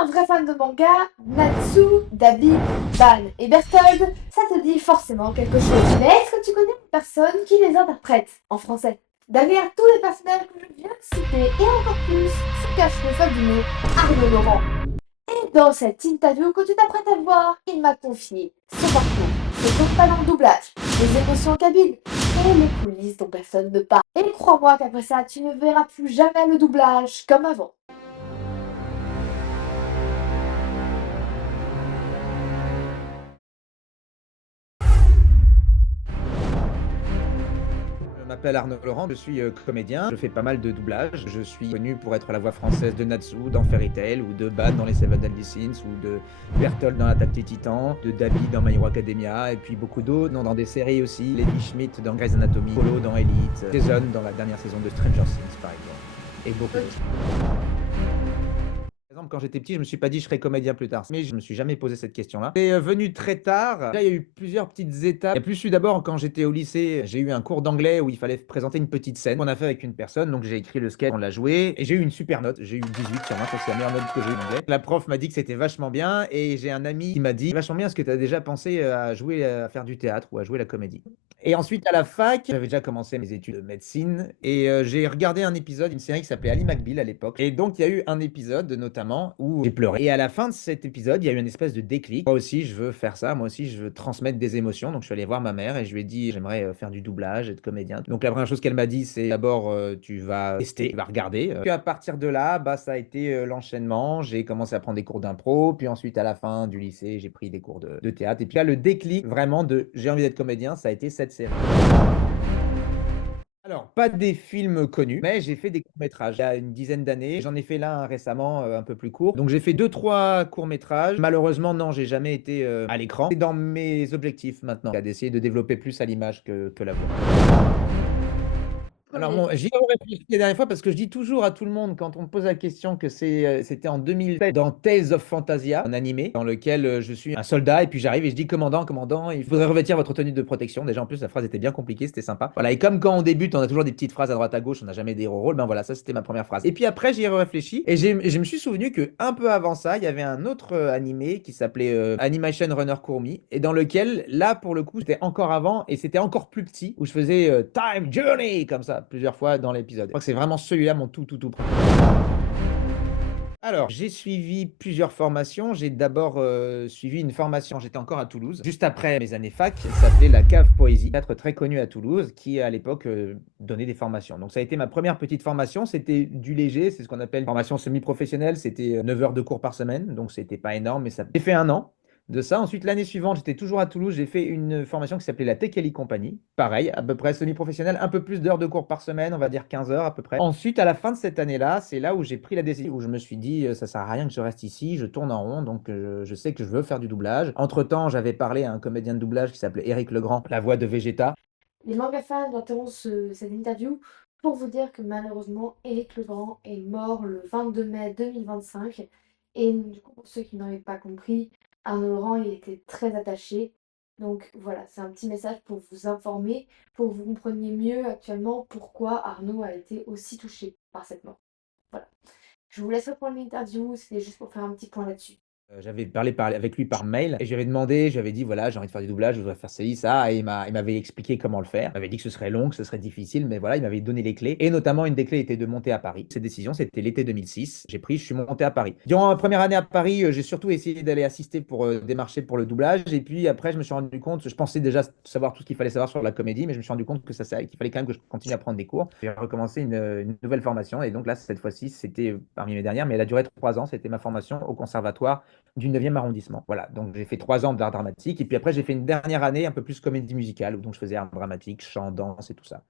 un vrai fan de manga, Natsu, Dabi, Ban et Berthold, ça te dit forcément quelque chose. Mais est-ce que tu connais les personnes qui les interprètent en français? Derrière tous les personnages que je viens de citer, et encore plus, se cache le fabuleux Arnaud Laurent. Et dans cette interview que tu t'apprêtes à voir, il m'a confié son parcours, ses talents de doublage, les émotions kabyles et les coulisses dont personne ne parle. Et crois-moi qu'après ça, tu ne verras plus jamais le doublage comme avant. Je m'appelle Arnaud Laurent, je suis comédien, je fais pas mal de doublages. Je suis connu pour être la voix française de Natsu dans Fairy Tail, ou de Ban dans les Seven Deadly Sins, ou de Berthold dans l'Attaque des Titans, de Dabi dans My Hero Academia, et puis beaucoup d'autres dans des séries aussi. Lady Schmidt dans Grey's Anatomy, Polo dans Elite, Jason dans la dernière saison de Stranger Things par exemple, et beaucoup d'autres. Par exemple, quand j'étais petit, je me suis pas dit je serais comédien plus tard, mais je me suis jamais posé cette question-là. C'est venu très tard. Là, il y a eu plusieurs petites étapes. Il y a plus eu d'abord quand j'étais au lycée, j'ai eu un cours d'anglais où il fallait présenter une petite scène qu'on a fait avec une personne. Donc j'ai écrit le sketch, on l'a joué et j'ai eu une super note. J'ai eu 18 sur 20, je crois que c'est la meilleure note que j'ai eu en anglais. La prof m'a dit que c'était vachement bien et j'ai un ami qui m'a dit vachement bien, est-ce que tu as déjà pensé à jouer, à faire du théâtre ou à jouer la comédie? Et ensuite, à la fac, j'avais déjà commencé mes études de médecine et j'ai regardé un épisode, une série qui s'appelait Ali McBeal à l'époque. Et donc, il y a eu un épisode notamment où j'ai pleuré. Et à la fin de cet épisode, il y a eu une espèce de déclic. Moi aussi, je veux faire ça. Moi aussi, je veux transmettre des émotions. Donc, je suis allé voir ma mère et je lui ai dit, j'aimerais faire du doublage, être comédien. Donc, la première chose qu'elle m'a dit, c'est d'abord, tu vas tester, tu vas regarder. Puis à partir de là, bah, ça a été l'enchaînement. J'ai commencé à prendre des cours d'impro. Puis ensuite, à la fin du lycée, j'ai pris des cours de théâtre. Et puis là, le déclic vraiment de j'ai envie d'être comédien, ça a été cette série. Alors, pas des films connus, mais j'ai fait des courts-métrages il y a une dizaine d'années. J'en ai fait là un récemment, un peu plus court. Donc j'ai fait 2, 3 courts-métrages. Malheureusement, non, j'ai jamais été, à l'écran. C'est dans mes objectifs maintenant, d'essayer de développer plus à l'image que la voix. Alors bon, j'y ai réfléchi la dernière fois parce que je dis toujours à tout le monde quand on me pose la question que c'était en 2007 dans Tales of Phantasia, un animé dans lequel je suis un soldat et puis j'arrive et je dis commandant, commandant, il faudrait revêtir votre tenue de protection. Déjà en plus la phrase était bien compliquée, c'était sympa. Voilà, et comme quand on débute, on a toujours des petites phrases à droite à gauche, on n'a jamais des héros rôles, ben voilà, ça c'était ma première phrase. Et puis après j'y ai réfléchi et je me suis souvenu que un peu avant ça, il y avait un autre animé qui s'appelait Animation Runner Kurumi et dans lequel là pour le coup, c'était encore avant et c'était encore plus petit où je faisais Time Journey comme ça plusieurs fois dans l'épisode. Je crois que c'est vraiment celui-là mon tout préféré. Alors, j'ai suivi plusieurs formations. J'ai d'abord suivi une formation, j'étais encore à Toulouse, juste après mes années fac, qui s'appelait la Cave Poésie, théâtre très connu à Toulouse, qui à l'époque donnait des formations. Donc ça a été ma première petite formation, c'était du léger, c'est ce qu'on appelle formation semi-professionnelle, c'était 9 heures de cours par semaine, donc c'était pas énorme, mais ça j'ai fait un an de ça. Ensuite, l'année suivante, j'étais toujours à Toulouse, j'ai fait une formation qui s'appelait la Tekeli Company. Pareil, à peu près semi-professionnel, un peu plus d'heures de cours par semaine, on va dire 15 heures à peu près. Ensuite, à la fin de cette année-là, c'est là où j'ai pris la décision, où je me suis dit, ça sert à rien que je reste ici, je tourne en rond, donc je sais que je veux faire du doublage. Entre-temps, j'avais parlé à un comédien de doublage qui s'appelait Éric Legrand, la voix de Vegeta. Les manga fans interrompent cette interview pour vous dire que malheureusement, Éric Legrand est mort le 22 mai 2025. Et du coup, pour ceux qui n'auraient pas compris, Arnaud Laurent il était très attaché. Donc voilà, c'est un petit message pour vous informer, pour que vous compreniez mieux actuellement pourquoi Arnaud a été aussi touché par cette mort. Voilà. Je vous laisse reprendre l'interview, c'était juste pour faire un petit point là-dessus. J'avais parlé avec lui par mail et j'avais demandé, j'avais dit voilà, j'ai envie de faire du doublage, je voudrais faire ci, ça, et il m'avait expliqué comment le faire. Il m'avait dit que ce serait long, que ce serait difficile, mais voilà, il m'avait donné les clés. Et notamment, une des clés était de monter à Paris. Cette décision, c'était l'été 2006. J'ai pris, je suis monté à Paris. Durant ma première année à Paris, j'ai surtout essayé d'aller assister pour démarcher pour le doublage. Et puis après, je me suis rendu compte, je pensais déjà savoir tout ce qu'il fallait savoir sur la comédie, mais je me suis rendu compte que qu'il fallait quand même que je continue à prendre des cours. J'ai recommencé une nouvelle formation. Et donc là, cette fois-ci, c'était parmi mes dernières, mais elle a duré 3 ans. C'était ma formation au conservatoire du 9e arrondissement. Voilà, donc j'ai fait 3 ans d'art dramatique et puis après j'ai fait une dernière année un peu plus comédie musicale où donc je faisais art dramatique, chant, danse et tout ça.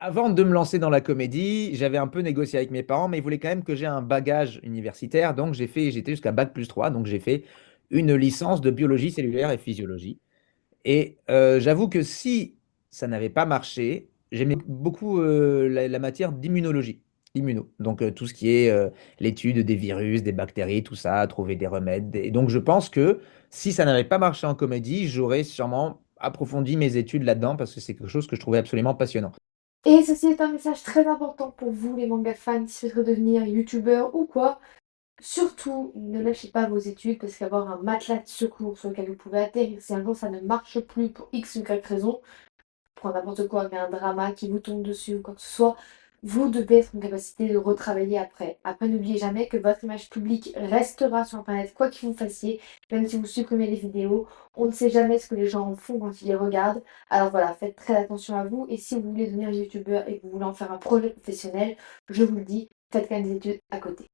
Avant de me lancer dans la comédie, j'avais un peu négocié avec mes parents, mais ils voulaient quand même que j'ai un bagage universitaire, donc j'étais jusqu'à bac+3, donc j'ai fait une licence de biologie cellulaire et physiologie. Et j'avoue que si ça n'avait pas marché, j'aimais beaucoup la matière d'immunologie, immuno. Donc tout ce qui est l'étude des virus, des bactéries, tout ça, trouver des remèdes. Et donc je pense que si ça n'avait pas marché en comédie, j'aurais sûrement approfondi mes études là-dedans parce que c'est quelque chose que je trouvais absolument passionnant. Et ceci est un message très important pour vous, les manga fans qui souhaiteraient devenir youtubeurs ou quoi. Surtout, ne lâchez pas vos études parce qu'avoir un matelas de secours sur lequel vous pouvez atterrir si un jour ça ne marche plus pour X ou Y raison, pour n'importe quoi, mais un drama qui vous tombe dessus ou quoi que ce soit, vous devez être en capacité de retravailler après. Après, n'oubliez jamais que votre image publique restera sur Internet, quoi qu'il vous fassiez, même si vous supprimez les vidéos. On ne sait jamais ce que les gens en font quand ils les regardent. Alors voilà, faites très attention à vous. Et si vous voulez devenir youtubeur et que vous voulez en faire un projet professionnel, je vous le dis, faites quand même des études à côté.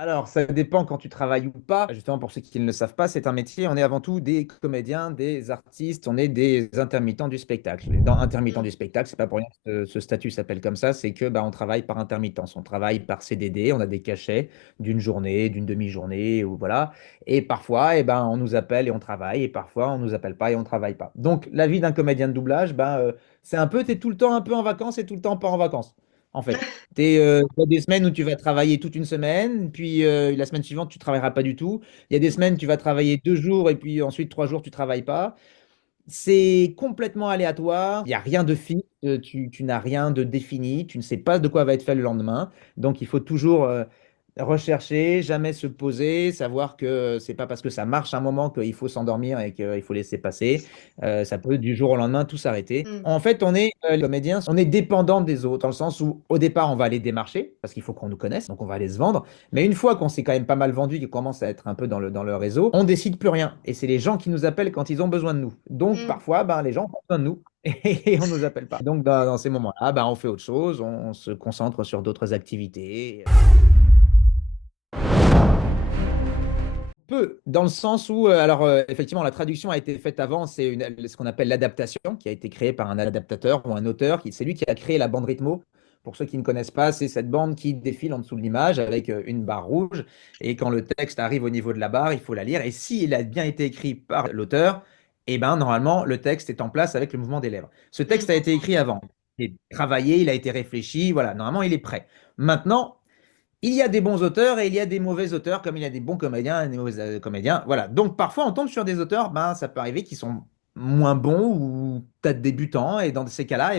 Alors, ça dépend quand tu travailles ou pas. Justement, pour ceux qui ne le savent pas, c'est un métier. On est avant tout des comédiens, des artistes, on est des intermittents du spectacle. Et dans intermittent Mm. du spectacle, c'est pas pour rien que ce statut s'appelle comme ça, c'est que bah, on travaille par intermittence. On travaille par CDD, on a des cachets d'une journée, d'une demi-journée, ou voilà. Et parfois, eh ben, on nous appelle et on travaille, et parfois, on nous appelle pas et on travaille pas. Donc, la vie d'un comédien de doublage, c'est un peu, tu es tout le temps un peu en vacances et tout le temps pas en vacances, en fait. T'as des semaines où tu vas travailler toute une semaine, puis la semaine suivante, tu travailleras pas du tout. Il y a des semaines, tu vas travailler 2 jours, et puis ensuite 3 jours, tu travailles pas. C'est complètement aléatoire. Il n'y a rien de fixe. Tu n'as rien de défini. Tu ne sais pas de quoi va être fait le lendemain. Donc, il faut toujours rechercher, jamais se poser, savoir que c'est pas parce que ça marche un moment qu'il faut s'endormir et qu'il faut laisser passer. Ça peut du jour au lendemain tout s'arrêter. Mm. En fait, on est les comédiens, on est dépendant des autres, dans le sens où au départ, on va aller démarcher parce qu'il faut qu'on nous connaisse, donc on va aller se vendre. Mais une fois qu'on s'est quand même pas mal vendu, qu'on commence à être un peu dans le réseau, on décide plus rien. Et c'est les gens qui nous appellent quand ils ont besoin de nous. Donc Mm. parfois, ben, les gens ont besoin de nous et on nous appelle pas. Donc dans ces moments-là, ben, on fait autre chose, on se concentre sur d'autres activités. Peu, dans le sens où, effectivement, la traduction a été faite avant, c'est ce qu'on appelle l'adaptation, qui a été créée par un adaptateur ou un auteur, c'est lui qui a créé la bande rythmo. Pour ceux qui ne connaissent pas, c'est cette bande qui défile en dessous de l'image avec une barre rouge. Et quand le texte arrive au niveau de la barre, il faut la lire. Et s'il a bien été écrit par l'auteur, eh ben, normalement, le texte est en place avec le mouvement des lèvres. Ce texte Mm. a été écrit avant. Il est travaillé, il a été réfléchi, voilà, normalement, il est prêt. Maintenant, il y a des bons auteurs et il y a des mauvais auteurs, comme il y a des bons comédiens et des mauvais comédiens. Voilà. Donc parfois, on tombe sur des auteurs, ben, ça peut arriver, qui sont moins bons ou peut-être débutants. Et dans ces cas-là,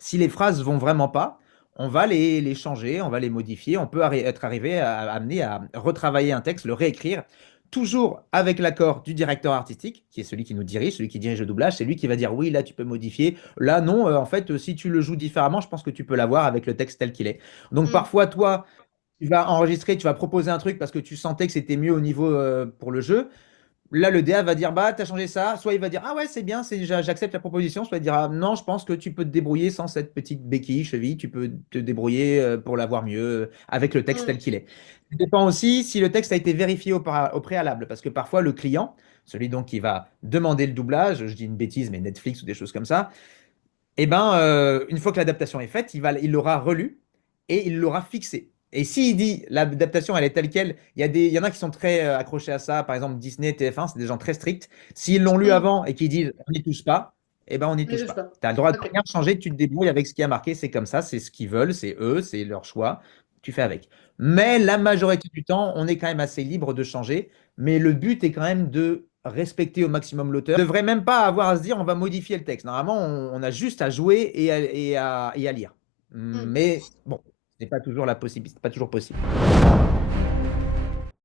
si les phrases vont vraiment pas, on va les changer, on va les modifier. On peut être arrivé à amener à retravailler un texte, le réécrire, toujours avec l'accord du directeur artistique, qui est celui qui nous dirige, celui qui dirige le doublage. C'est lui qui va dire oui, là tu peux modifier. Là non, en fait, si tu le joues différemment, je pense que tu peux l'avoir avec le texte tel qu'il est. Donc Mm. parfois, toi, tu vas enregistrer, tu vas proposer un truc parce que tu sentais que c'était mieux au niveau pour le jeu. Là, le DA va dire, bah, t'as changé ça. Soit il va dire, ah ouais, c'est bien, j'accepte la proposition. Soit il dira, non, je pense que tu peux te débrouiller sans cette petite béquille, cheville. Tu peux te débrouiller pour l'avoir mieux avec le texte Mm. tel qu'il est. Ça dépend aussi si le texte a été vérifié au préalable. Parce que parfois, le client, celui donc qui va demander le doublage, je dis une bêtise, mais Netflix ou des choses comme ça, une fois que l'adaptation est faite, il l'aura relu et il l'aura fixé. Et s'il dit l'adaptation, elle est telle quelle, il y en a qui sont très accrochés à ça. Par exemple, Disney, TF1, c'est des gens très stricts. S'ils l'ont lu Mm. avant et qu'ils disent on n'y touche pas, on n'y Ne touche touche pas. pas. Tu as le droit de Ok. rien changer, tu te débrouilles avec ce qui a marqué, c'est comme ça, c'est ce qu'ils veulent, c'est eux, c'est leur choix, tu fais avec. Mais la majorité du temps, on est quand même assez libre de changer. Mais le but est quand même de respecter au maximum l'auteur. On ne devrait même pas avoir à se dire on va modifier le texte. Normalement, on a juste à jouer et à lire. Mm. Mais bon, ce n'est pas toujours la possibilité, pas toujours possible.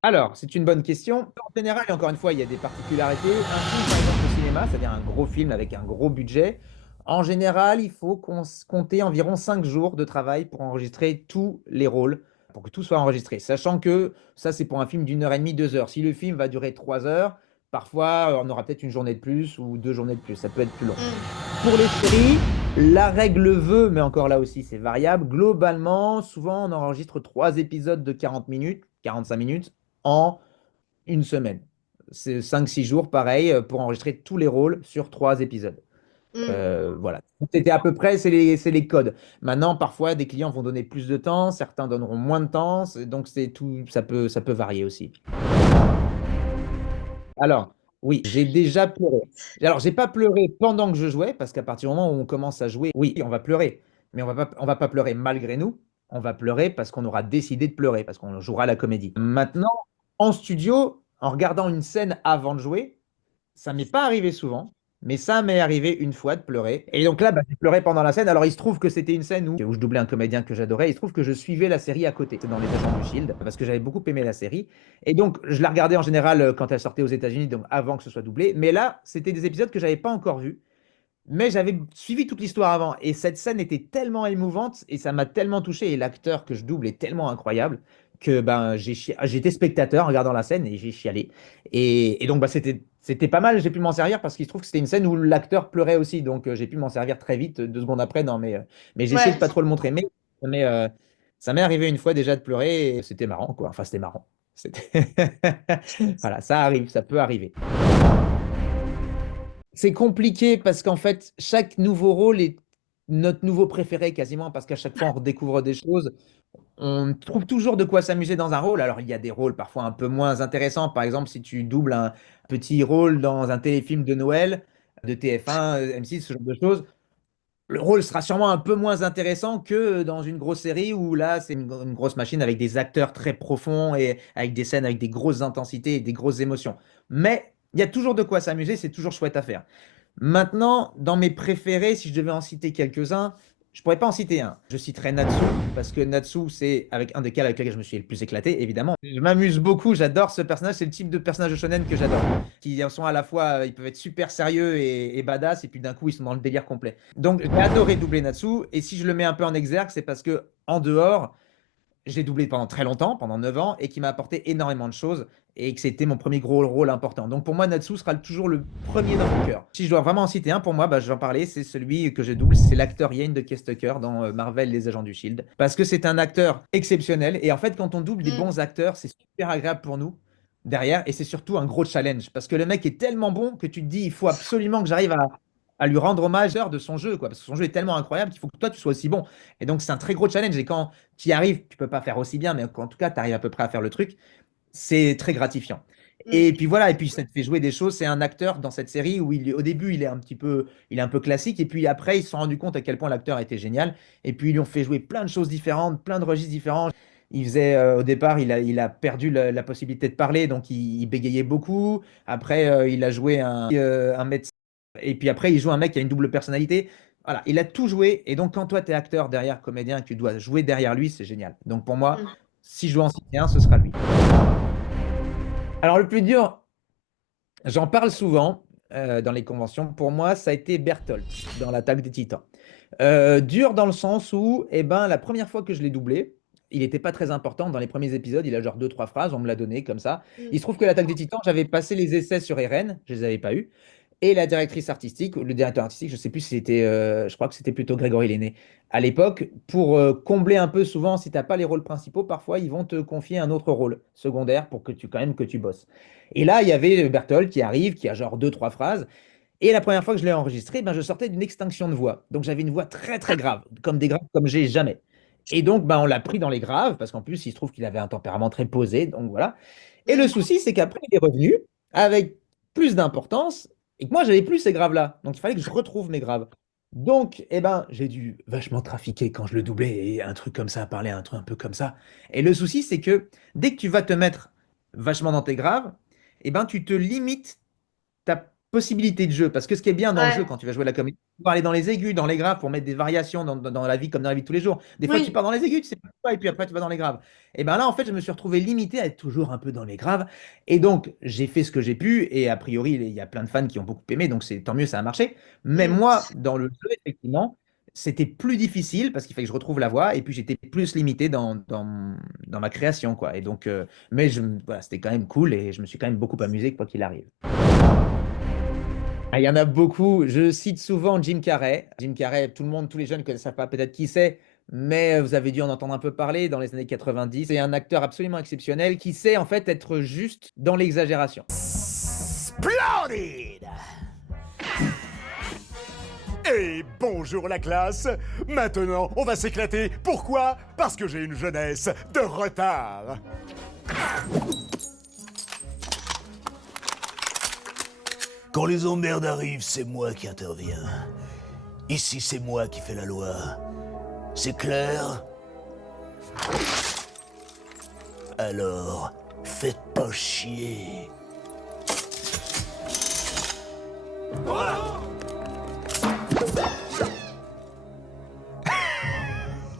Alors, c'est une bonne question. En général, et encore une fois, il y a des particularités. Un film, par exemple, au cinéma, c'est-à-dire un gros film avec un gros budget, en général, il faut compter environ 5 jours de travail pour enregistrer tous les rôles, pour que tout soit enregistré. Sachant que ça, c'est pour un film d'1 h 30, 2 heures. Si le film va durer 3 heures, parfois, on aura peut-être une journée de plus ou 2 journées de plus. Ça peut être plus long. Mm. Pour les séries, la règle veut, mais encore là aussi, c'est variable. Globalement, souvent, on enregistre 3 épisodes de 40 minutes, 45 minutes en une semaine. C'est 5-6 jours, pareil, pour enregistrer tous les rôles sur 3 épisodes. Mm. Voilà. C'était à peu près, c'est les codes. Maintenant, parfois, des clients vont donner plus de temps, certains donneront moins de temps, donc c'est tout, ça peut varier aussi. Alors, oui, j'ai déjà pleuré. Alors, j'ai pas pleuré pendant que je jouais, parce qu'à partir du moment où on commence à jouer, oui, on va pleurer. Mais on va pas pleurer malgré nous. On va pleurer parce qu'on aura décidé de pleurer, parce qu'on jouera la comédie. Maintenant, en studio, en regardant une scène avant de jouer, ça m'est pas arrivé souvent. Mais ça m'est arrivé une fois de pleurer. Et donc là, bah, j'ai pleuré pendant la scène. Alors il se trouve que c'était une scène où je doublais un comédien que j'adorais. Il se trouve que je suivais la série à côté, dans Les Agents du Shield, parce que j'avais beaucoup aimé la série. Et donc je la regardais en général quand elle sortait aux États-Unis, donc avant que ce soit doublé. Mais là, c'était des épisodes que j'avais pas encore vus. Mais j'avais suivi toute l'histoire avant. Et cette scène était tellement émouvante et ça m'a tellement touché. Et l'acteur que je double est tellement incroyable que ben, j'étais spectateur en regardant la scène et j'ai chialé. Et donc bah, c'était pas mal. J'ai pu m'en servir parce qu'il se trouve que c'était une scène où l'acteur pleurait aussi. Donc j'ai pu m'en servir très vite, 2 secondes après. Non, mais j'ai essayé de Ouais. pas trop le montrer. Mais ça m'est arrivé une fois déjà de pleurer et c'était marrant, quoi. Enfin, c'était marrant. C'était- Voilà, ça arrive, ça peut arriver. C'est compliqué parce qu'en fait, chaque nouveau rôle est notre nouveau préféré quasiment parce qu'à chaque fois on redécouvre des choses. On trouve toujours de quoi s'amuser dans un rôle. Alors il y a des rôles parfois un peu moins intéressants. Par exemple, si tu doubles un petit rôle dans un téléfilm de Noël de TF1, M6, ce genre de choses, le rôle sera sûrement un peu moins intéressant que dans une grosse série où là, c'est une grosse machine avec des acteurs très profonds et avec des scènes avec des grosses intensités et des grosses émotions. Mais il y a toujours de quoi s'amuser, c'est toujours chouette à faire. Maintenant, dans mes préférés, si je devais en citer quelques-uns, je pourrais pas en citer un. Je citerai Natsu, parce que Natsu, c'est avec un des cas avec lesquels je me suis le plus éclaté, évidemment. Je m'amuse beaucoup, j'adore ce personnage, c'est le type de personnage de shonen que j'adore. Qui sont à la fois, ils peuvent être super sérieux et badass, et puis d'un coup, ils sont dans le délire complet. Donc, j'ai adoré doubler Natsu, et si je le mets un peu en exergue, c'est parce que, en dehors, j'ai doublé pendant très longtemps, pendant 9 ans, et qui m'a apporté énormément de choses, et que c'était mon premier gros rôle important. Donc pour moi, Natsu sera toujours le premier dans mon cœur. Si je dois vraiment en citer un, pour moi, bah, je vais en parler, c'est celui que je double, c'est l'acteur Yane de Kest Tucker dans Marvel, Les Agents du Shield. Parce que c'est un acteur exceptionnel, et en fait, quand on double des Mm. bons acteurs, c'est super agréable pour nous derrière, et c'est surtout un gros challenge, parce que le mec est tellement bon que tu te dis, il faut absolument que j'arrive à lui rendre hommage de son jeu, quoi, parce que son jeu est tellement incroyable qu'il faut que toi, tu sois aussi bon. Et donc, c'est un très gros challenge. Et quand tu y arrives, tu peux pas faire aussi bien, mais en tout cas, tu arrives à peu près à faire le truc. C'est très gratifiant. Mm. Et puis voilà, et puis ça te fait jouer des choses. C'est un acteur dans cette série où au début, il est un peu classique, et puis après, ils se sont rendus compte à quel point l'acteur était génial. Et puis ils lui ont fait jouer plein de choses différentes, plein de registres différents. Il faisait, au départ, il a perdu la possibilité de parler, donc il bégayait beaucoup. Après, il a joué un médecin. Et puis après, il joue un mec qui a une double personnalité. Voilà, il a tout joué. Et donc, quand toi, tu es acteur derrière, comédien, que tu dois jouer derrière lui, c'est génial. Donc, pour moi, Mm. si je dois en citer un, ce sera lui. Alors, le plus dur, j'en parle souvent dans les conventions. Pour moi, ça a été Bertolt dans l'Attaque des Titans. Dur dans le sens où, eh ben, la première fois que je l'ai doublé, il n'était pas très important. Dans les premiers épisodes, il a genre deux, trois phrases, on me l'a donné comme ça. Il Mm. se trouve que l'Attaque des Titans, j'avais passé les essais sur Eren, je ne les avais pas eus. Et la directrice artistique, ou le directeur artistique, je ne sais plus si c'était, je crois que c'était plutôt Grégory Lenné. À l'époque, pour combler un peu souvent, si tu n'as pas les rôles principaux, parfois ils vont te confier un autre rôle secondaire pour que tu quand même que tu bosses. Et là, il y avait Berthold qui arrive, qui a genre deux, trois phrases. Et la première fois que je l'ai enregistré, ben, je sortais d'une extinction de voix. Donc j'avais une voix très très grave, comme des graves comme j'ai jamais. Et donc ben, on l'a pris dans les graves, parce qu'en plus il se trouve qu'il avait un tempérament très posé, donc voilà. Et le Mm. souci, c'est qu'après il est revenu avec plus d'importance, et que moi j'avais plus ces graves-là. Donc il fallait que je retrouve mes graves. Donc eh ben, j'ai dû vachement trafiquer quand je le doublais, et un truc comme ça, parler un truc un peu comme ça. Et le souci, c'est que dès que tu vas te mettre vachement dans tes graves, eh ben, tu te limites ta possibilité de jeu. Parce que ce qui est bien dans le jeu, Ouais. quand tu vas jouer de la comédie, tu peux aller dans les aigus, dans les graves, pour mettre des variations dans la vie comme dans la vie de tous les jours. Des fois, tu Oui. pars dans les aigus, tu sais pas pourquoi, et puis après, tu vas dans les graves. Et bien là, en fait, je me suis retrouvé limité à être toujours un peu dans les graves. Et donc, j'ai fait ce que j'ai pu, et a priori, il y a plein de fans qui ont beaucoup aimé, donc c'est tant mieux, ça a marché. Mais Mm. moi, dans le jeu, effectivement, c'était plus difficile parce qu'il fallait que je retrouve la voix, et puis j'étais plus limité dans ma création, quoi. Et donc, mais voilà, c'était quand même cool, et je me suis quand même beaucoup amusé, quoi qu'il arrive. Ah, il y en a beaucoup. Je cite souvent Jim Carrey. Jim Carrey, tout le monde, tous les jeunes ne savent pas peut-être qui c'est, mais vous avez dû en entendre un peu parler dans les années 90. C'est un acteur absolument exceptionnel qui sait en fait être juste dans l'exagération. Splendide! Et bonjour la classe. Maintenant, on va s'éclater. Pourquoi? Parce que j'ai une jeunesse de retard. Quand les emmerdes arrivent, c'est moi qui interviens. Ici, c'est moi qui fais la loi. C'est clair? Alors, faites pas chier.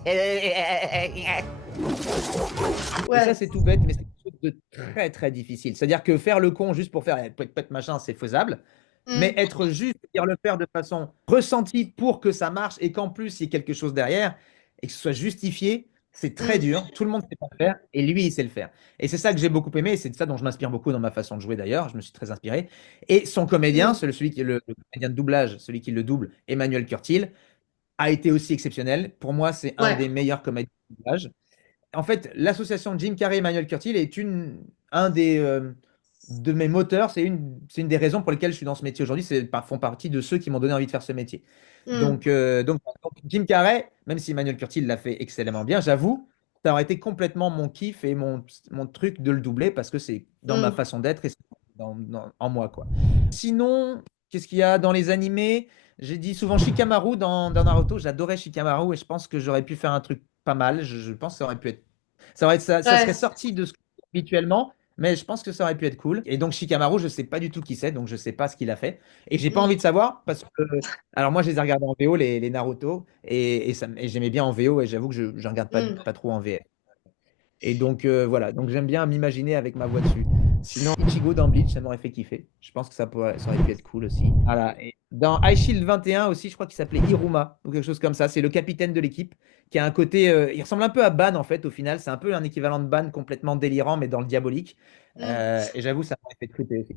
Et ça, Ouais. c'est tout bête, mais c'est quelque chose de très, très difficile. C'est-à-dire que faire le con juste pour faire pète machin, c'est faisable. Mais Mm, être juste, c'est-à-dire le faire de façon ressentie pour que ça marche et qu'en plus, il y ait quelque chose derrière et que ce soit justifié, c'est très mm, dur. Tout le monde ne sait pas le faire et lui, il sait le faire. Et c'est ça que j'ai beaucoup aimé et c'est de ça dont je m'inspire beaucoup dans ma façon de jouer d'ailleurs. Je me suis très inspiré. Et son comédien, mm. celui qui est le comédien de doublage, celui qui le double, Emmanuel Curtil, a été aussi exceptionnel. Pour moi, c'est un Ouais. des meilleurs comédiens de doublage. En fait, l'association Jim Carrey et Emmanuel Curtil est un des de mes moteurs. C'est une des raisons pour lesquelles je suis dans ce métier aujourd'hui. Font partie de ceux qui m'ont donné envie de faire ce métier. Mm, Donc, Jim Carrey, même si Emmanuel Curtil l'a fait excellemment bien, j'avoue, ça aurait été complètement mon kiff et mon truc de le doubler parce que c'est dans ma mm, façon d'être et c'est en moi, quoi. Sinon, qu'est-ce qu'il y a dans les animés? J'ai dit souvent Shikamaru dans Naruto. J'adorais Shikamaru et je pense que j'aurais pu faire un truc pas mal. Je pense que ça aurait pu être. Ça serait ouais. sorti de ce que je fais habituellement, mais je pense que ça aurait pu être cool. Et donc Shikamaru, je sais pas du tout qui c'est, donc je sais pas ce qu'il a fait. Et j'ai pas envie Mm, de savoir parce que. Alors moi, je les ai regardés en VO, les Naruto, et j'aimais bien en VO, et j'avoue que je ne regarde mm. pas trop en VF. Et donc voilà, donc j'aime bien m'imaginer avec ma voix dessus. Sinon, Ichigo dans Bleach, ça m'aurait fait kiffer. Je pense que ça aurait pu être cool aussi. Voilà. Et dans High Shield 21 aussi, je crois qu'il s'appelait Iruma ou quelque chose comme ça. C'est le capitaine de l'équipe qui a un côté. Il ressemble un peu à Ban en fait au final. C'est un peu un équivalent de Ban complètement délirant, mais dans le diabolique. Mm, Et j'avoue, ça m'aurait fait triper aussi.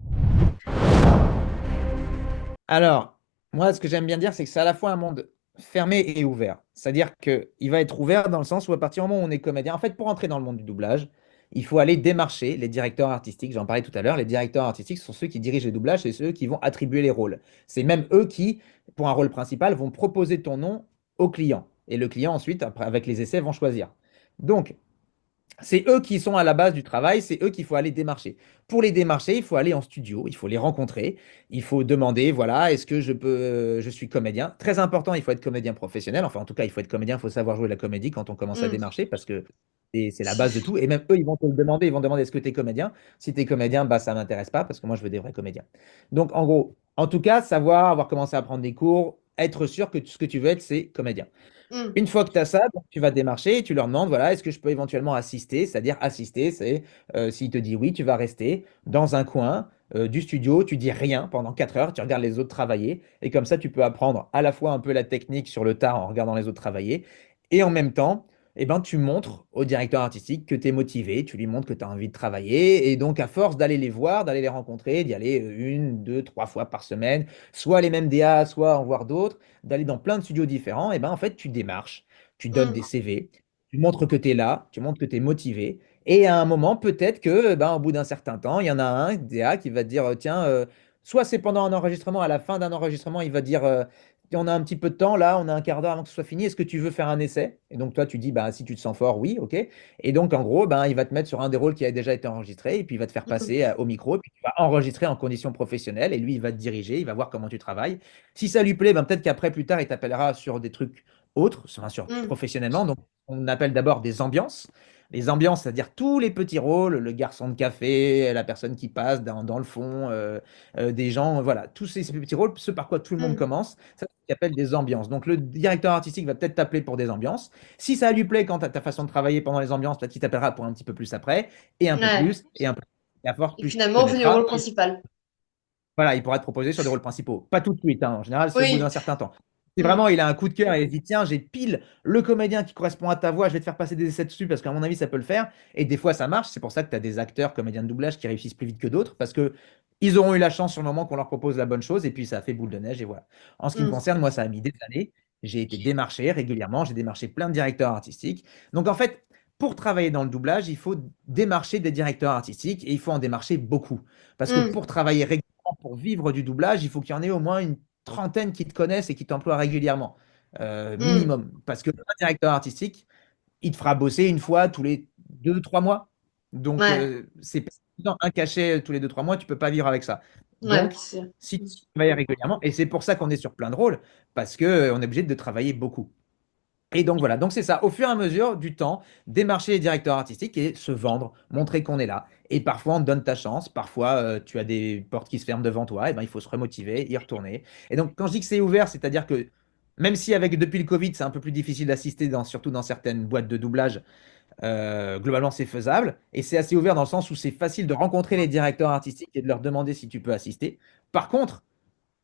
Alors, moi, ce que j'aime bien dire, c'est que c'est à la fois un monde fermé et ouvert. C'est-à-dire qu'il va être ouvert dans le sens où, à partir du moment où on est comédien, en fait, pour entrer dans le monde du doublage, il faut aller démarcher les directeurs artistiques. J'en parlais tout à l'heure. Les directeurs artistiques sont ceux qui dirigent les doublages, c'est ceux qui vont attribuer les rôles. C'est même eux qui, pour un rôle principal, vont proposer ton nom au client. Et le client, ensuite, après, avec les essais, vont choisir. Donc, c'est eux qui sont à la base du travail, c'est eux qu'il faut aller démarcher. Pour les démarcher, il faut aller en studio, il faut les rencontrer, il faut demander, voilà, est-ce que je suis comédien? Très important, il faut être comédien professionnel. Enfin, en tout cas, il faut être comédien, il faut savoir jouer la comédie quand on commence à mm, démarcher parce que c'est la base de tout. Et même eux, ils vont te le demander, ils vont demander est-ce que tu es comédien? Si tu es comédien, bah, ça ne m'intéresse pas parce que moi, je veux des vrais comédiens. Donc, en gros, en tout cas, savoir, avoir commencé à prendre des cours, être sûr que ce que tu veux être, c'est comédien. mm, Une fois que tu as ça, donc, tu vas démarcher et tu leur demandes, voilà, est-ce que je peux éventuellement assister? C'est-à-dire assister, c'est s'il te dit oui, tu vas rester dans un coin du studio, tu dis rien pendant 4 heures, tu regardes les autres travailler et comme ça, tu peux apprendre à la fois un peu la technique sur le tard en regardant les autres travailler et en même temps, eh ben, tu montres au directeur artistique que tu es motivé, tu lui montres que tu as envie de travailler et donc à force d'aller les voir, d'aller les rencontrer, d'y aller une, deux, trois fois par semaine, soit les mêmes DA, soit en voir d'autres, d'aller dans plein de studios différents, et ben en fait, tu démarches, tu donnes des mm, CV, tu montres que tu es là, tu montres que tu es motivé. Et à un moment, peut-être que, ben, au bout d'un certain temps, il y en a un DA qui va te dire, tiens, soit c'est pendant un enregistrement, à la fin d'un enregistrement, il va dire, on a un petit peu de temps là, on a un quart d'heure avant que ce soit fini, est-ce que tu veux faire un essai? Et donc toi, tu dis, bah, si tu te sens fort, oui, ok. Et donc, en gros, ben, il va te mettre sur un des rôles qui a déjà été enregistré, et puis il va te faire mm, passer au micro, et puis tu vas enregistrer en conditions professionnelles, et lui, il va te diriger, il va voir comment tu travailles. Si ça lui plaît, ben peut-être qu'après, plus tard, il t'appellera sur des trucs autres, mm, professionnellement. Donc, on appelle d'abord des ambiances. Les ambiances, c'est-à-dire tous les petits rôles, le garçon de café, la personne qui passe dans le fond, des gens, voilà, tous ces petits rôles, ce par quoi tout le monde mm, commence, ça s'appelle des ambiances. Donc, le directeur artistique va peut-être t'appeler pour des ambiances. Si ça lui plaît quand tu as ta façon de travailler pendant les ambiances, peut-être qu'il t'appellera pour un petit peu plus après, et un peu ouais. plus, et un peu plus. Et à force, Et plus il te finalement, venu au connaîtra, rôle principal. voilà, il pourra te proposer sur des rôles principaux. Pas tout de suite, hein. En général, c'est au bout d'un Oui. certain temps. Si Mm, vraiment il a un coup de cœur et il dit, tiens, j'ai pile le comédien qui correspond à ta voix, je vais te faire passer des essais dessus parce qu'à mon avis, ça peut le faire. Et des fois, ça marche. C'est pour ça que tu as des acteurs, comédiens de doublage qui réussissent plus vite que d'autres parce que ils auront eu la chance sur le moment qu'on leur propose la bonne chose et puis ça a fait boule de neige et voilà. En ce qui me mm, concerne, moi, ça a mis des années. J'ai été démarché régulièrement. J'ai démarché plein de directeurs artistiques. Donc, en fait, pour travailler dans le doublage, il faut démarcher des directeurs artistiques et il faut en démarcher beaucoup. Parce que mm, pour travailler régulièrement, pour vivre du doublage, il faut qu'il y en ait au moins une trentaine qui te connaissent et qui t'emploient régulièrement, mm. minimum. Parce que un directeur artistique, il te fera bosser une fois tous les 2, 3 mois. Donc, Ouais, c'est pas évident. Un cachet tous les 2, 3 mois, tu peux pas vivre avec ça. ouais, Donc, c'est sûr. si tu travailles régulièrement, et c'est pour ça qu'on est sur plein de rôles, parce qu'on est obligé de travailler beaucoup. Et donc voilà, donc c'est ça, au fur et à mesure du temps, démarcher les directeurs artistiques et se vendre, montrer qu'on est là. Et parfois, on te donne ta chance. Parfois, tu as des portes qui se ferment devant toi. Et ben, il faut se remotiver, y retourner. Et donc, quand je dis que c'est ouvert, c'est-à-dire que même si depuis le Covid, c'est un peu plus difficile d'assister, surtout dans certaines boîtes de doublage, globalement, c'est faisable. Et c'est assez ouvert dans le sens où c'est facile de rencontrer les directeurs artistiques et de leur demander si tu peux assister. Par contre,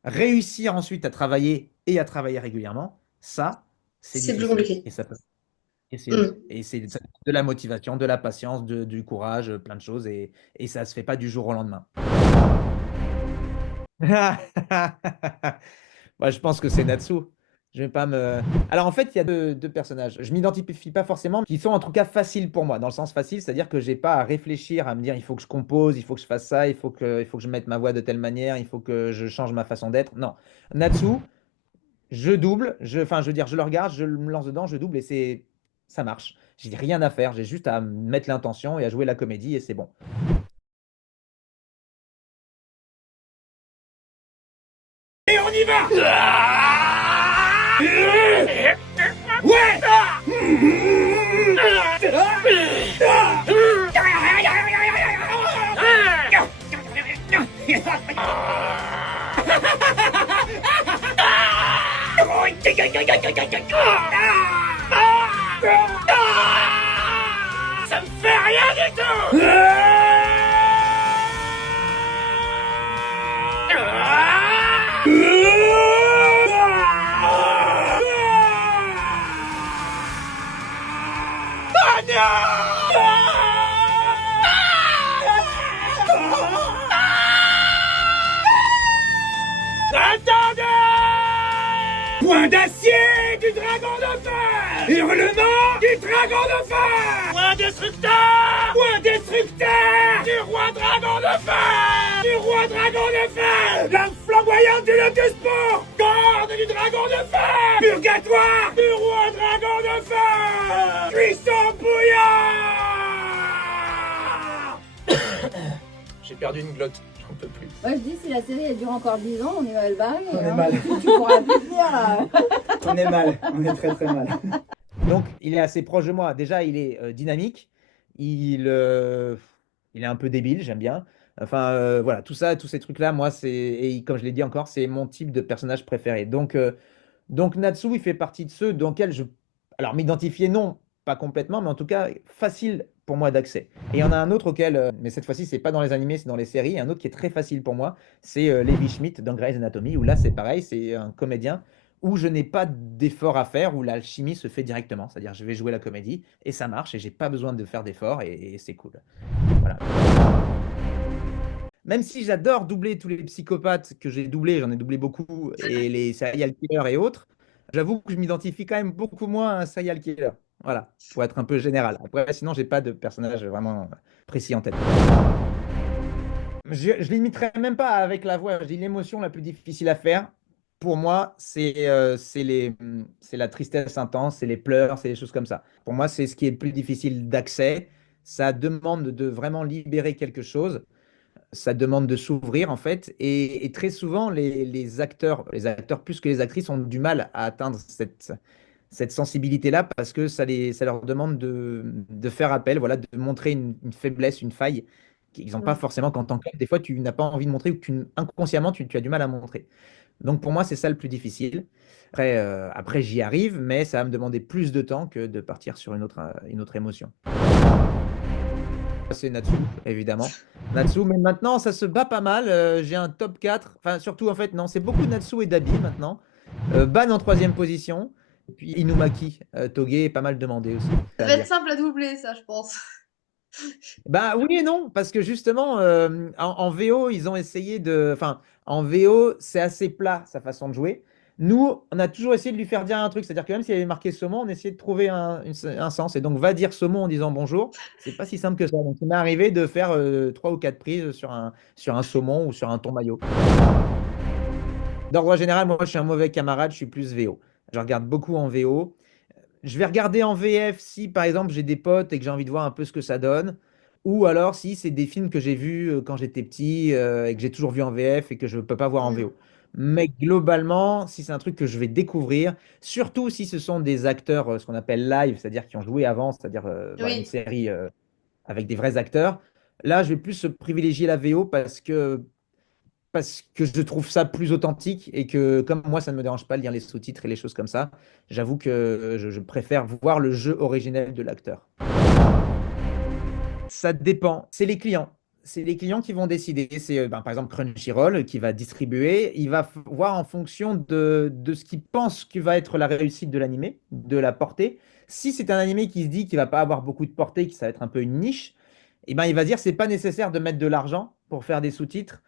réussir ensuite à travailler et à travailler régulièrement, ça, c'est C'est plus difficile. compliqué. Et ça peut et c'est long. Mm. Et c'est de la motivation, de la patience, du courage, plein de choses. Et ça se fait pas du jour au lendemain. Moi, je pense que c'est Natsu. Je vais pas me. Alors, en fait, il y a deux personnages. Je m'identifie pas forcément, qui sont en tout cas faciles pour moi. Dans le sens facile, c'est-à-dire que j'ai pas à réfléchir, à me dire il faut que je compose, il faut que je fasse ça, il faut que je mette ma voix de telle manière, il faut que je change ma façon d'être. Non. Natsu, je double, enfin, je veux dire, je le regarde, je me lance dedans, je double et ça marche. J'ai rien à faire, j'ai juste à mettre l'intention et à jouer la comédie et c'est bon. Et on y va! Ouais! Ça me fait rien du tout! Attendez! Point d'acier du dragon de fer! Hurlement du dragon de fer! Point destructeur! Point destructeur! Du roi dragon de fer! Du roi dragon de fer! Lame flamboyante du lotus pour! Corde du dragon de fer! Purgatoire du roi dragon de fer! Cuisson bouillant! J'ai perdu une glotte, j'en peux plus. Moi je dis si la série elle dure encore 10 ans, on est mal barré. On est hein. mal. Tu pourras plus venir là. On est mal, on est très très mal. Donc, il est assez proche de moi. Déjà, il est dynamique. Il est un peu débile, j'aime bien. Enfin, voilà, tout ça, tous ces trucs-là, moi, et comme je l'ai dit encore, c'est mon type de personnage préféré. Donc Natsu, il fait partie de ceux dans lesquels alors, m'identifier, non, pas complètement, mais en tout cas, facile pour moi d'accès. Et il y en a un autre mais cette fois-ci, c'est pas dans les animés, c'est dans les séries. Et un autre qui est très facile pour moi, c'est Levi Schmidt dans Grey's Anatomy, où là, c'est pareil, c'est un comédien où je n'ai pas d'effort à faire, où l'alchimie se fait directement. C'est-à-dire, je vais jouer la comédie et ça marche et j'ai pas besoin de faire d'efforts et c'est cool. Voilà. Même si j'adore doubler tous les psychopathes que j'ai doublés, j'en ai doublé beaucoup, et les serial killers et autres, j'avoue que je m'identifie quand même beaucoup moins à un serial killer. Voilà, pour être un peu général. Après, sinon, j'ai pas de personnage vraiment précis en tête. Je limiterai même pas avec la voix. Je dis l'émotion la plus difficile à faire. Pour moi, c'est la tristesse intense, c'est les pleurs, c'est les choses comme ça. Pour moi, c'est ce qui est le plus difficile d'accès. Ça demande de vraiment libérer quelque chose. Ça demande de s'ouvrir en fait. Et très souvent, les acteurs plus que les actrices ont du mal à atteindre cette sensibilité-là parce que ça leur demande de faire appel, voilà, de montrer une faiblesse, une faille qu'ils n'ont pas forcément qu'en tant qu'homme. Des fois, tu n'as pas envie de montrer ou que inconsciemment, tu as du mal à montrer. Donc pour moi, c'est ça le plus difficile. Après, j'y arrive, mais ça va me demander plus de temps que de partir sur une autre émotion. C'est Natsu, évidemment. Natsu, mais maintenant, ça se bat pas mal. J'ai un top 4. Enfin, surtout, en fait, non, c'est beaucoup Natsu et Dabi maintenant. Ban en troisième position. Et puis Inumaki, Toge est pas mal demandé aussi. Ça va être simple à doubler, ça, je pense. Bah oui et non, parce que justement, en VO, ils ont essayé de. Enfin, en VO, c'est assez plat sa façon de jouer. Nous, on a toujours essayé de lui faire dire un truc, c'est-à-dire que même s'il avait marqué saumon, on essayait de trouver un sens. Et donc, va dire saumon en disant bonjour, c'est pas si simple que ça. Donc, il m'est arrivé de faire 3 ou 4 prises sur un saumon ou sur un thon maillot. D'ordre général, moi, je suis un mauvais camarade, je suis plus VO. Je regarde beaucoup en VO. Je vais regarder en VF si, par exemple, j'ai des potes et que j'ai envie de voir un peu ce que ça donne. Ou alors si c'est des films que j'ai vus quand j'étais petit et que j'ai toujours vu en VF et que je ne peux pas voir en VO. Mais globalement, si c'est un truc que je vais découvrir, surtout si ce sont des acteurs, ce qu'on appelle live, c'est-à-dire qui ont joué avant, c'est-à-dire voilà, une série avec des vrais acteurs, Là, je vais plus privilégier la VO parce que je trouve ça plus authentique et que comme moi, ça ne me dérange pas de lire les sous-titres et les choses comme ça, j'avoue que je préfère voir le jeu originel de l'acteur. Ça dépend, c'est les clients. C'est les clients qui vont décider. C'est ben, par exemple Crunchyroll qui va distribuer. Il va voir en fonction de ce qu'il pense que va être la réussite de l'animé, de la portée. Si c'est un animé qui se dit qu'il va pas avoir beaucoup de portée, que ça va être un peu une niche, eh ben, il va dire c'est pas nécessaire de mettre de l'argent pour faire des sous-titres,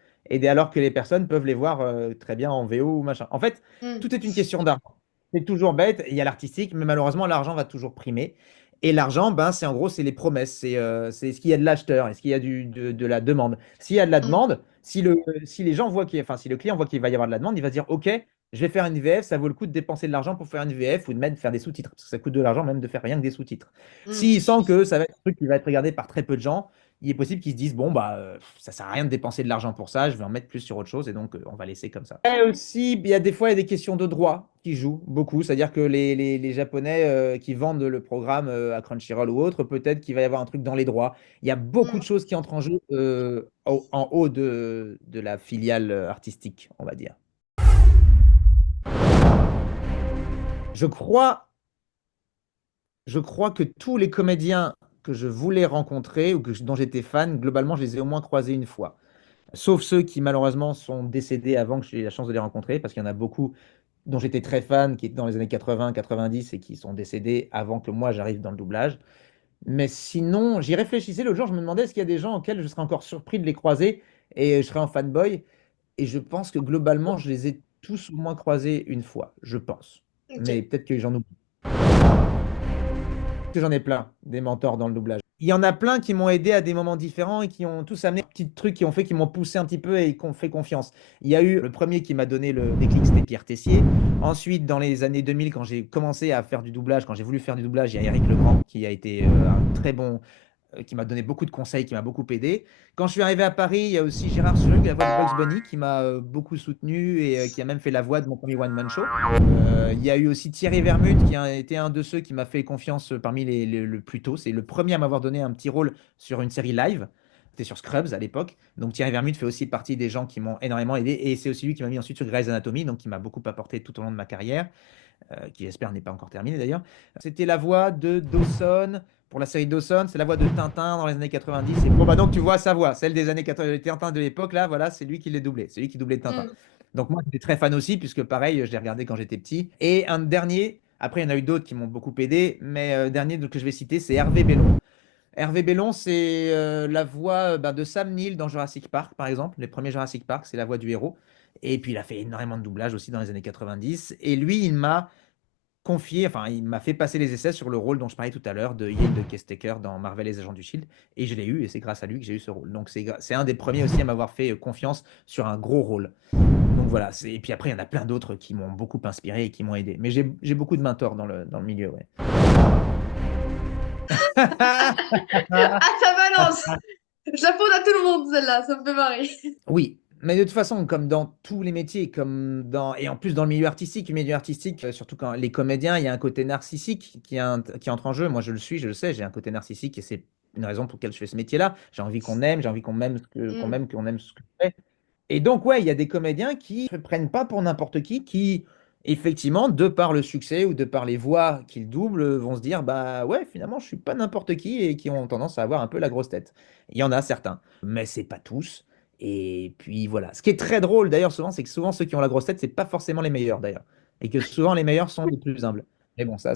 alors que les personnes peuvent les voir très bien en VO ou machin. En fait, Mm. tout est une question d'argent. C'est toujours bête, il y a l'artistique, mais malheureusement, l'argent va toujours primer. Et l'argent, ben, c'est en gros, c'est les promesses. C'est est-ce qu'il y a de l'acheteur, est-ce qu'il y a de la demande. S'il y a de la Mm. demande, si les gens voient enfin, si le client voit qu'il va y avoir de la demande, il va se dire, OK, je vais faire une VF, ça vaut le coup de dépenser de l'argent pour faire une VF ou de même faire des sous-titres, parce que ça coûte de l'argent même de faire rien que des sous-titres. Mm. S'il sent que ça va être un truc qui va être regardé par très peu de gens, il est possible qu'ils se disent, bon, bah, ça sert à rien de dépenser de l'argent pour ça, je vais en mettre plus sur autre chose, et donc on va laisser comme ça. Et aussi, il y a des fois, il y a des questions de droit qui jouent beaucoup, c'est-à-dire que les Japonais qui vendent le programme à Crunchyroll ou autre, peut-être qu'il va y avoir un truc dans les droits. Il y a beaucoup Mm. de choses qui entrent en jeu en haut de la filiale artistique, on va dire. Je crois, je crois que tous les comédiens que je voulais rencontrer ou dont j'étais fan, globalement, je les ai au moins croisés une fois. Sauf ceux qui malheureusement sont décédés avant que j'ai eu la chance de les rencontrer, parce qu'il y en a beaucoup dont j'étais très fan, qui étaient dans les années 80, 90 et qui sont décédés avant que moi j'arrive dans le doublage. Mais sinon, j'y réfléchissais l'autre jour, je me demandais est-ce qu'il y a des gens auxquels je serais encore surpris de les croiser et je serais en fanboy. Et je pense que globalement, je les ai tous au moins croisés une fois, je pense. Ok. Mais peut-être que j'en oublie. Que j'en ai plein, des mentors dans le doublage. Il y en a plein qui m'ont aidé à des moments différents et qui ont tous amené des petits trucs qui ont fait, qui m'ont poussé un petit peu et qui ont fait confiance. Il y a eu le premier qui m'a donné le déclic, c'était Pierre Tessier. Ensuite, dans les années 2000, quand j'ai commencé à faire du doublage, quand j'ai voulu faire du doublage, il y a Eric Legrand qui a été un très bon, qui m'a donné beaucoup de conseils, qui m'a beaucoup aidé. Quand je suis arrivé à Paris, il y a aussi Gérard Surug, la voix de Bugs Bunny, qui m'a beaucoup soutenu et qui a même fait la voix de mon premier one-man show. Il y a eu aussi Thierry Vermut, qui a été un de ceux qui m'a fait confiance parmi le plus tôt. C'est le premier à m'avoir donné un petit rôle sur une série live. C'était sur Scrubs à l'époque. Donc Thierry Vermut fait aussi partie des gens qui m'ont énormément aidé. Et c'est aussi lui qui m'a mis ensuite sur Grey's Anatomy, donc qui m'a beaucoup apporté tout au long de ma carrière, qui j'espère n'est pas encore terminée d'ailleurs. C'était la voix de Dawson pour la série Dawson, c'est la voix de Tintin dans les années 90. Et bon, bah donc tu vois sa voix, celle des années 80, Tintin de l'époque, là, voilà, c'est lui qui les doublé, c'est lui qui doublait Tintin. Mm. Donc moi, j'étais très fan aussi, puisque pareil, je l'ai regardé quand j'étais petit. Et un dernier, après, il y en a eu d'autres qui m'ont beaucoup aidé, mais dernier que je vais citer, c'est Hervé Bellon. Hervé Bellon, c'est la voix bah, de Sam Neill dans Jurassic Park, par exemple. Les premiers Jurassic Park, c'est la voix du héros. Et puis, il a fait énormément de doublage aussi dans les années 90. Et lui, il m'a confié, enfin, il m'a fait passer les essais sur le rôle dont je parlais tout à l'heure de Yale de Kestaker dans Marvel et les Agents du Shield. Et je l'ai eu, et c'est grâce à lui que j'ai eu ce rôle. Donc, c'est un des premiers aussi à m'avoir fait confiance sur un gros rôle. Donc voilà, et puis après, il y en a plein d'autres qui m'ont beaucoup inspiré et qui m'ont aidé. Mais j'ai beaucoup de mentors dans le milieu, ouais. Ah, ça balance! Je la pose à tout le monde, celle-là, ça me fait marrer. Oui, mais de toute façon, comme dans tous les métiers, et en plus dans le milieu artistique, surtout quand les comédiens, il y a un côté narcissique qui entre en jeu. Moi, je le suis, je le sais, j'ai un côté narcissique et c'est une raison pour laquelle je fais ce métier-là. J'ai envie qu'on aime, j'ai envie qu'on m'aime, Mm. qu'on aime ce que je fais. Et donc, ouais, il y a des comédiens qui ne se prennent pas pour n'importe qui, effectivement, de par le succès ou de par les voix qu'ils doublent, vont se dire, bah ouais, finalement, je suis pas n'importe qui et qui ont tendance à avoir un peu la grosse tête. Il y en a certains, mais c'est pas tous. Et puis voilà. Ce qui est très drôle d'ailleurs, souvent, c'est que souvent ceux qui ont la grosse tête, c'est pas forcément les meilleurs d'ailleurs. Et que souvent les meilleurs sont les plus humbles. Mais bon, ça,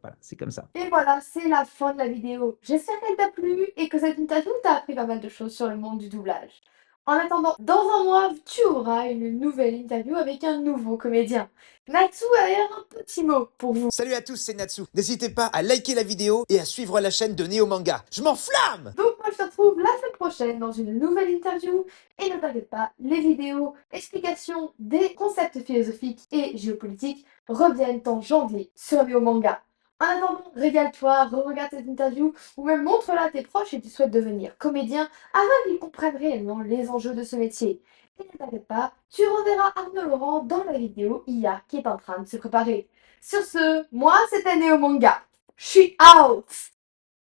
voilà, c'est comme ça. Et voilà, c'est la fin de la vidéo. J'espère qu'elle t'a plu et que cette interview t'a appris pas mal de choses sur le monde du doublage. En attendant, dans un mois, tu auras une nouvelle interview avec un nouveau comédien. Natsu a un petit mot pour vous. Salut à tous, c'est Natsu. N'hésitez pas à liker la vidéo et à suivre la chaîne de Néo Manga. Je m'enflamme! Donc moi je te retrouve la semaine prochaine dans une nouvelle interview. Et ne t'inquiète pas, les vidéos, explications des concepts philosophiques et géopolitiques reviennent en janvier sur Néo Manga. En attendant, régale-toi, re-regarde cette interview ou même montre-la à tes proches si tu souhaites devenir comédien afin qu'ils comprennent réellement les enjeux de ce métier. Et ne t'inquiète pas, tu reverras Arnaud Laurent dans la vidéo IA qui est en train de se préparer. Sur ce, moi c'était Néo Manga. Je suis out!